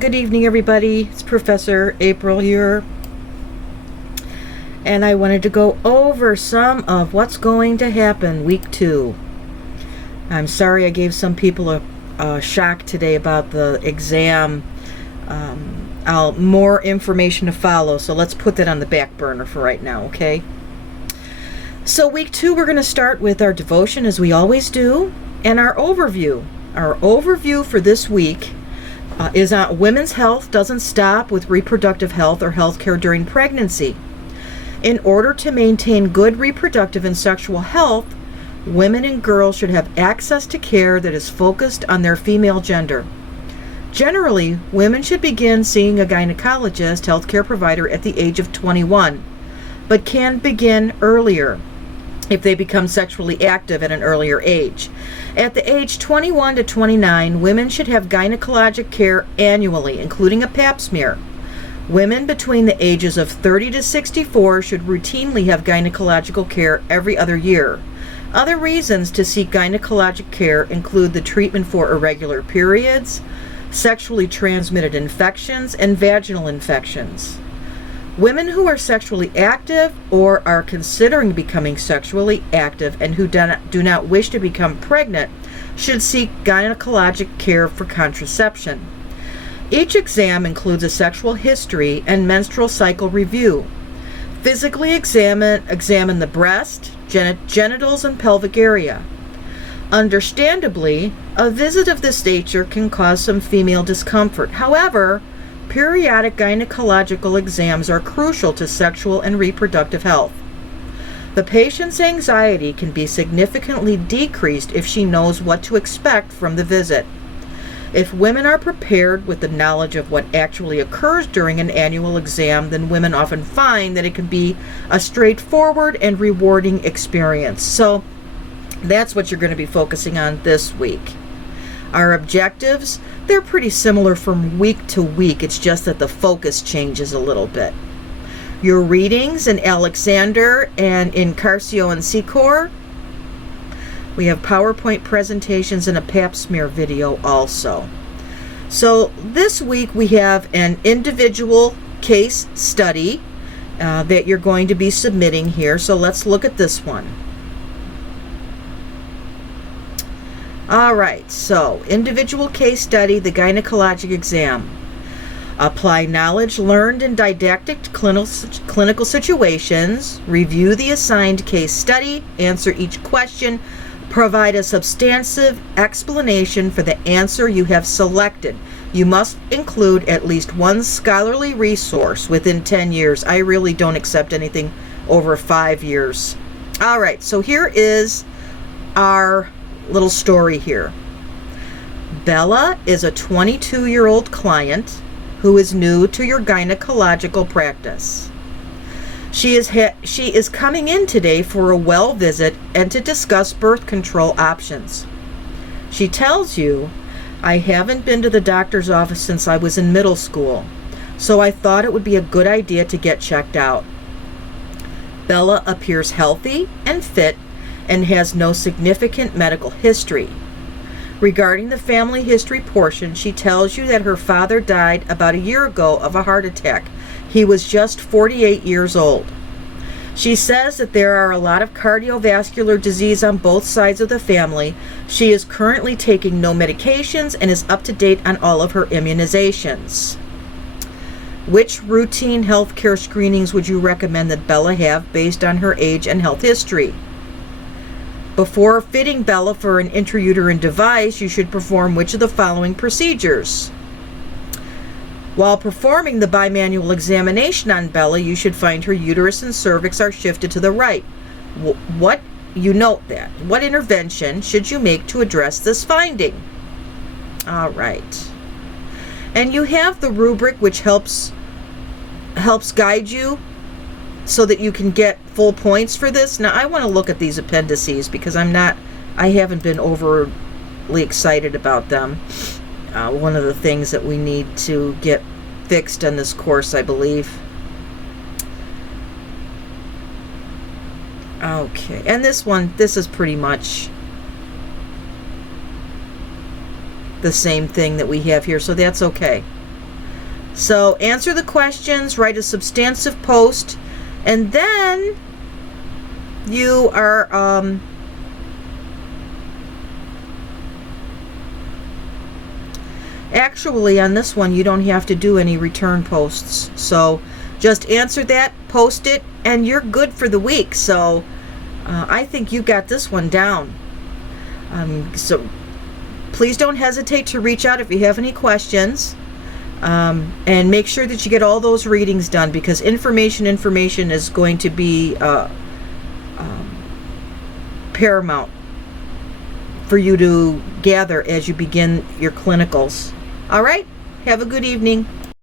Good evening, everybody. It's Professor April here. And I wanted to go over some of what's going to happen week 2. I'm sorry I gave some people a shock today about the exam. More information to follow, so let's put that on the back burner for right now, okay? So week 2, we're going to start with our devotion, as we always do, and our overview. Our overview for this week is on women's health doesn't stop with reproductive health or health care during pregnancy. In order to maintain good reproductive and sexual health, women and girls should have access to care that is focused on their female gender. Generally, women should begin seeing a gynecologist, healthcare provider, at the age of 21, but can begin earlier if they become sexually active at an earlier age. At the age 21 to 29, women should have gynecologic care annually, including a pap smear. Women between the ages of 30 to 64 should routinely have gynecological care every other year. Other reasons to seek gynecologic care include the treatment for irregular periods, sexually transmitted infections, and vaginal infections. Women who are sexually active or are considering becoming sexually active and who do not wish to become pregnant should seek gynecologic care for contraception. Each exam includes a sexual history and menstrual cycle review. Physically examine the breast, genitals, and pelvic area. Understandably, a visit of this nature can cause some female discomfort. However, periodic gynecological exams are crucial to sexual and reproductive health. The patient's anxiety can be significantly decreased if she knows what to expect from the visit. If women are prepared with the knowledge of what actually occurs during an annual exam, then women often find that it can be a straightforward and rewarding experience. So that's what you're going to be focusing on this week. Our objectives, they're pretty similar from week to week. It's just that the focus changes a little bit. Your readings in Alexander and in Carcio and Secor. We have PowerPoint presentations and a pap smear video also. So this week we have an individual case study that you're going to be submitting here. So let's look at this one. All right, so individual case study, the gynecologic exam. Apply knowledge learned in didactic clinical situations, review the assigned case study, answer each question, provide a substantive explanation for the answer you have selected. You must include at least one scholarly resource within 10 years. I really don't accept anything over 5 years. All right, so here is our little story here. Bella is a 22-year-old client who is new to your gynecological practice. She is coming in today for a well visit and to discuss birth control options. She tells you, "I haven't been to the doctor's office since I was in middle school, so I thought it would be a good idea to get checked out." Bella appears healthy and fit and has no significant medical history. Regarding the family history portion, she tells you that her father died about a year ago of a heart attack. He was just 48 years old. She says that there are a lot of cardiovascular disease on both sides of the family. She is currently taking no medications and is up to date on all of her immunizations. Which routine health care screenings would you recommend that Bella have based on her age and health history? Before fitting Bella for an intrauterine device, you should perform which of the following procedures? While performing the bimanual examination on Bella, you should find her uterus and cervix are shifted to the right. You note that. What intervention should you make to address this finding? All right. And you have the rubric which helps guide you so that you can get full points for this. Now, I want to look at these appendices because I haven't been overly excited about them. One of the things that we need to get fixed on this course, I believe. Okay, and this is pretty much the same thing that we have here, so that's okay. So answer the questions, write a substantive post, and then you are actually on this one you don't have to do any return posts. So just answer that, post it, and you're good for the week. So I think you got this one down. So please don't hesitate to reach out if you have any questions. And make sure that you get all those readings done, because information is going to be paramount for you to gather as you begin your clinicals. All right, have a good evening.